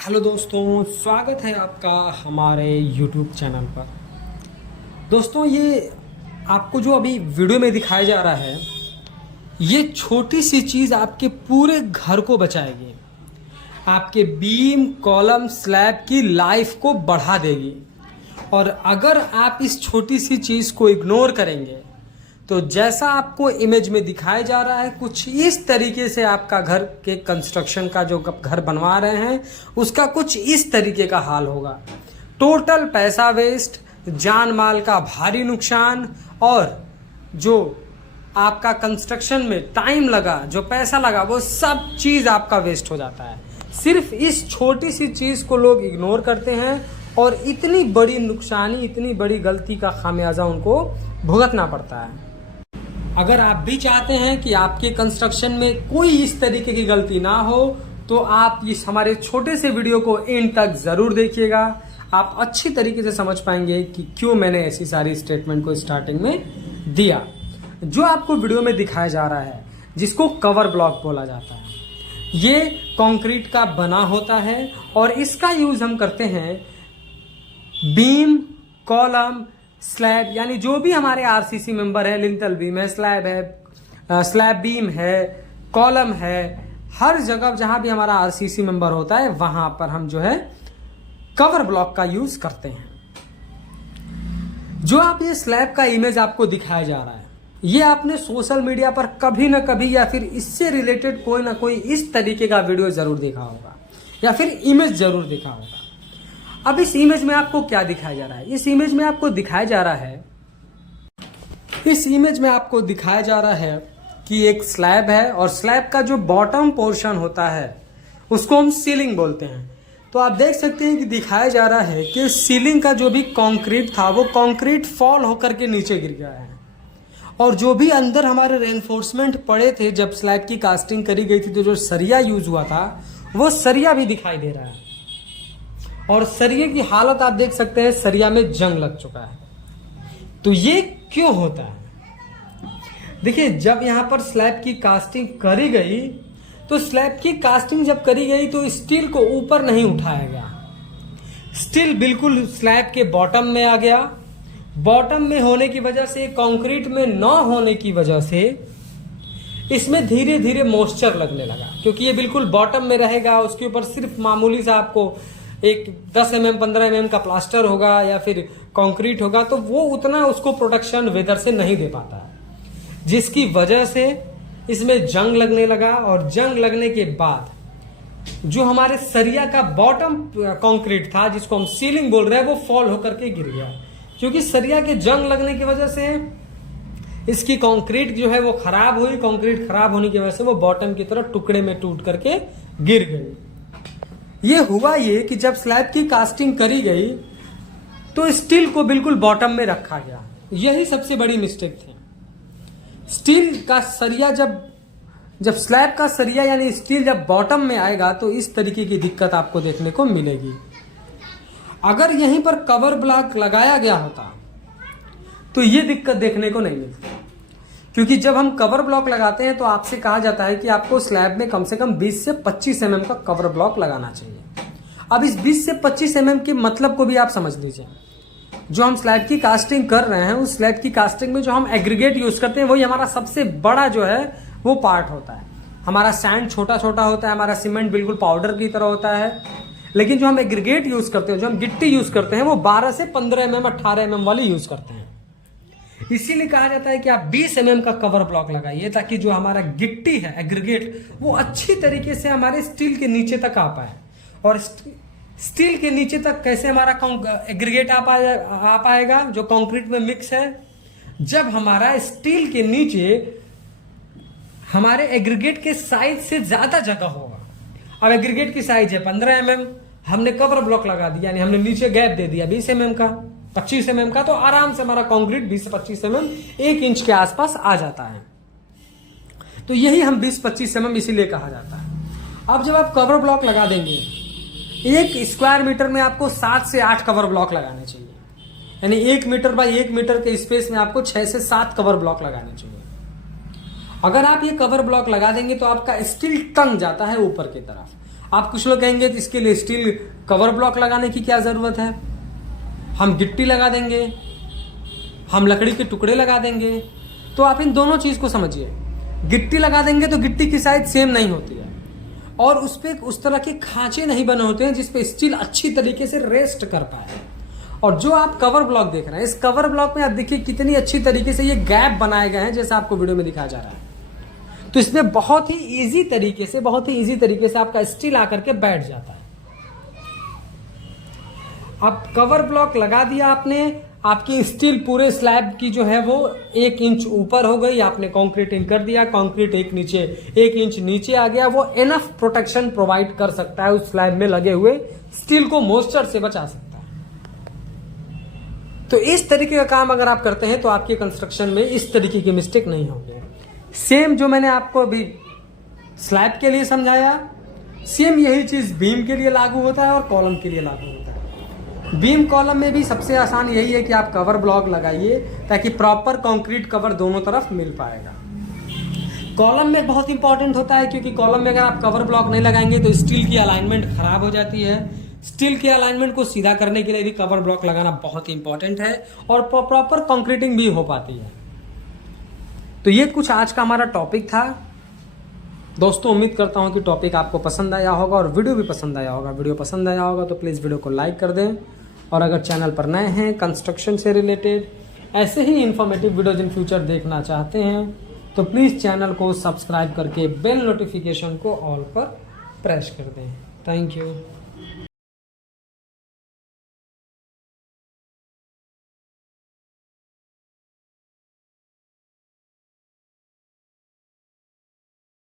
Hello दोस्तों, स्वागत है आपका हमारे YouTube चैनल पर। दोस्तों, ये आपको जो अभी वीडियो में दिखाया जा रहा है, ये छोटी सी चीज़ आपके पूरे घर को बचाएगी, आपके बीम कॉलम स्लैब की लाइफ को बढ़ा देगी। और अगर आप इस छोटी सी चीज़ को इग्नोर करेंगे तो जैसा आपको इमेज में दिखाया जा रहा है, कुछ इस तरीके से आपका घर के कंस्ट्रक्शन का जो घर बनवा रहे हैं उसका कुछ इस तरीके का हाल होगा। टोटल पैसा वेस्ट, जान माल का भारी नुकसान, और जो आपका कंस्ट्रक्शन में टाइम लगा, जो पैसा लगा, वो सब चीज़ आपका वेस्ट हो जाता है। सिर्फ इस छोटी सी चीज़ को लोग इग्नोर करते हैं और इतनी बड़ी नुकसानी, इतनी बड़ी गलती का खामियाजा उनको भुगतना पड़ता है। अगर आप भी चाहते हैं कि आपके कंस्ट्रक्शन में कोई इस तरीके की गलती ना हो तो आप इस हमारे छोटे से वीडियो को एंड तक ज़रूर देखिएगा। आप अच्छी तरीके से समझ पाएंगे कि क्यों मैंने ऐसी सारी स्टेटमेंट को स्टार्टिंग में दिया। जो आपको वीडियो में दिखाया जा रहा है, जिसको कवर ब्लॉक बोला जाता है, ये कंक्रीट का बना होता है और इसका यूज़ हम करते हैं बीम, कॉलम, स्लैब, यानी जो भी हमारे आरसीसी मेंबर है, लिंटल बीम है, स्लैब बीम है, कॉलम है, हर जगह जहां भी हमारा आरसीसी मेंबर होता है वहां पर हम जो है कवर ब्लॉक का यूज करते हैं। जो आप ये स्लैब का इमेज आपको दिखाया जा रहा है, ये आपने सोशल मीडिया पर कभी ना कभी या फिर इससे रिलेटेड कोई ना कोई इस तरीके का वीडियो जरूर देखा होगा या फिर इमेज जरूर देखा होगा। अब इस इमेज में आपको क्या दिखाया जा रहा है? इस इमेज में आपको दिखाया जा रहा है कि एक स्लैब है और स्लैब का जो बॉटम पोर्शन होता है उसको हम सीलिंग बोलते हैं। तो आप देख सकते हैं कि दिखाया जा रहा है कि सीलिंग का जो भी कंक्रीट था वो कंक्रीट फॉल होकर के नीचे गिर गया है, और जो भी अंदर हमारे रेनफोर्समेंट पड़े थे जब स्लैब की कास्टिंग करी गई थी, तो जो सरिया यूज हुआ था वो सरिया भी दिखाई दे रहा है। और सरिये की हालत आप देख सकते हैं, सरिया में जंग लग चुका है। तो ये क्यों होता है? देखिए, जब यहां पर स्लैब की कास्टिंग करी गई तो स्लैब की कास्टिंग जब करी गई तो स्टील को ऊपर नहीं उठाया गया। स्टील बिल्कुल स्लैब के बॉटम में आ गया। बॉटम में होने की वजह से, कंक्रीट में न होने की वजह से इसमें धीरे धीरे मॉइस्चर लगने लगा, क्योंकि ये बिल्कुल बॉटम में रहेगा। उसके ऊपर सिर्फ मामूली सा आपको एक 10 mm 15 mm का प्लास्टर होगा या फिर कंक्रीट होगा, तो वो उतना उसको प्रोटेक्शन वेदर से नहीं दे पाता है, जिसकी वजह से इसमें जंग लगने लगा। और जंग लगने के बाद जो हमारे सरिया का बॉटम कंक्रीट था, जिसको हम सीलिंग बोल रहे हैं, वो फॉल होकर के गिर गया। क्योंकि सरिया के जंग लगने की वजह से इसकी कंक्रीट जो है वो खराब हुई। कंक्रीट खराब होने की वजह से वो बॉटम की तरफ टुकड़े में टूट करके गिर गई। ये हुआ ये कि जब स्लैब की कास्टिंग करी गई तो स्टील को बिल्कुल बॉटम में रखा गया। यही सबसे बड़ी मिस्टेक थी। स्टील का सरिया जब स्लैब का सरिया यानी स्टील जब बॉटम में आएगा तो इस तरीके की दिक्कत आपको देखने को मिलेगी। अगर यहीं पर कवर ब्लॉक लगाया गया होता तो ये दिक्कत देखने को नहीं मिलती, क्योंकि जब हम कवर ब्लॉक लगाते हैं तो आपसे कहा जाता है कि आपको स्लैब में कम से कम 20 से 25 mm का कवर ब्लॉक लगाना चाहिए। अब इस 20 से 25 mm के मतलब को भी आप समझ लीजिए। जो हम स्लैब की कास्टिंग कर रहे हैं, उस स्लैब की कास्टिंग में जो हम एग्रीगेट यूज करते हैं वही हमारा सबसे बड़ा जो है वो पार्ट होता है। हमारा सैंड छोटा छोटा होता है, हमारा सीमेंट बिल्कुल पाउडर की तरह होता है, लेकिन जो हम एग्रीगेट यूज करते हैं, जो हम गिट्टी यूज करते हैं, वो 12 से 15 mm 18 mm वाली यूज करते हैं। इसीलिए कहा जाता है कि आप 20 mm का कवर ब्लॉक लगाइए, ताकि जो हमारा गिट्टी है, एग्रीगेट, वो अच्छी तरीके से हमारे स्टील के नीचे तक आ पाए। और स्टील के नीचे तक कैसे हमारा एग्रीगेट आ पाएगा जो कंक्रीट में मिक्स है? जब हमारा स्टील के नीचे हमारे एग्रीगेट के साइज से ज्यादा जगह होगा। अब एग्रीगेट की साइज है 15 mm, हमने कवर ब्लॉक लगा दिया, यानी हमने नीचे गैप दे दिया 20 mm का, 25 mm का, तो आराम से हमारा कंक्रीट 20 से 25 mm 1 इंच के आसपास आ जाता है। तो यही हम 20-25 mm इसीलिए कहा जाता है। अब जब आप कवर ब्लॉक लगा देंगे, 1 स्क्वायर मीटर में आपको 7 से 8 कवर ब्लॉक लगाने चाहिए, यानी 1 मीटर बाई 1 मीटर के स्पेस में आपको 6 से 7 कवर ब्लॉक लगाने चाहिए। अगर आप ये कवर ब्लॉक लगा देंगे तो आपका स्टील टंग जाता है ऊपर की तरफ। आप कुछ लोग कहेंगे तो इसके लिए स्टील कवर ब्लॉक लगाने की क्या ज़रूरत है, हम गिट्टी लगा देंगे, हम लकड़ी के टुकड़े लगा देंगे। तो आप इन दोनों चीज़ को समझिए। गिट्टी लगा देंगे तो गिट्टी की साइज सेम नहीं होती है और उस पर उस तरह के खांचे नहीं बने होते हैं जिसपे स्टील अच्छी तरीके से रेस्ट कर पाए। और जो आप कवर ब्लॉक देख रहे हैं, इस कवर ब्लॉक में आप देखिए कितनी अच्छी तरीके से ये गैप बनाए गए हैं, जैसा आपको वीडियो में दिखाया जा रहा है। तो इसमें बहुत ही इजी तरीके से आपका स्टील आकर के बैठ जाता है। आप कवर ब्लॉक लगा दिया आपने, आपकी स्टील पूरे स्लैब की जो है वो 1 इंच ऊपर हो गई, आपने कंक्रीटिंग कर दिया, कंक्रीट 1 इंच नीचे आ गया, वो इनफ प्रोटेक्शन प्रोवाइड कर सकता है, उस स्लैब में लगे हुए स्टील को मॉइस्चर से बचा सकता है। तो इस तरीके का काम अगर आप करते हैं तो आपके कंस्ट्रक्शन में इस तरीके की मिस्टेक नहीं होगी। सेम जो मैंने आपको अभी स्लैब के लिए समझाया, सेम यही चीज बीम के लिए लागू होता है और कॉलम के लिए लागू होता है। बीम कॉलम में भी सबसे आसान यही है कि आप कवर ब्लॉक लगाइए ताकि प्रॉपर कंक्रीट कवर दोनों तरफ मिल पाएगा। कॉलम में बहुत इंपॉर्टेंट होता है क्योंकि कॉलम में अगर आप कवर ब्लॉक नहीं लगाएंगे तो स्टील की अलाइनमेंट खराब हो जाती है। स्टील के अलाइनमेंट को सीधा करने के लिए भी कवर ब्लॉक लगाना बहुत इंपॉर्टेंट है और प्रॉपर कंक्रीटिंग भी हो पाती है। तो ये कुछ आज का हमारा टॉपिक था दोस्तों। उम्मीद करता हूँ कि टॉपिक आपको पसंद आया होगा और वीडियो भी पसंद आया होगा। वीडियो पसंद आया होगा तो प्लीज़ वीडियो को लाइक कर दें और अगर चैनल पर नए हैं, कंस्ट्रक्शन से रिलेटेड ऐसे ही इंफॉर्मेटिव वीडियोज इन फ्यूचर देखना चाहते हैं तो प्लीज़ चैनल को सब्सक्राइब करके बेल नोटिफिकेशन को ऑल पर प्रेस कर दें। Thank you.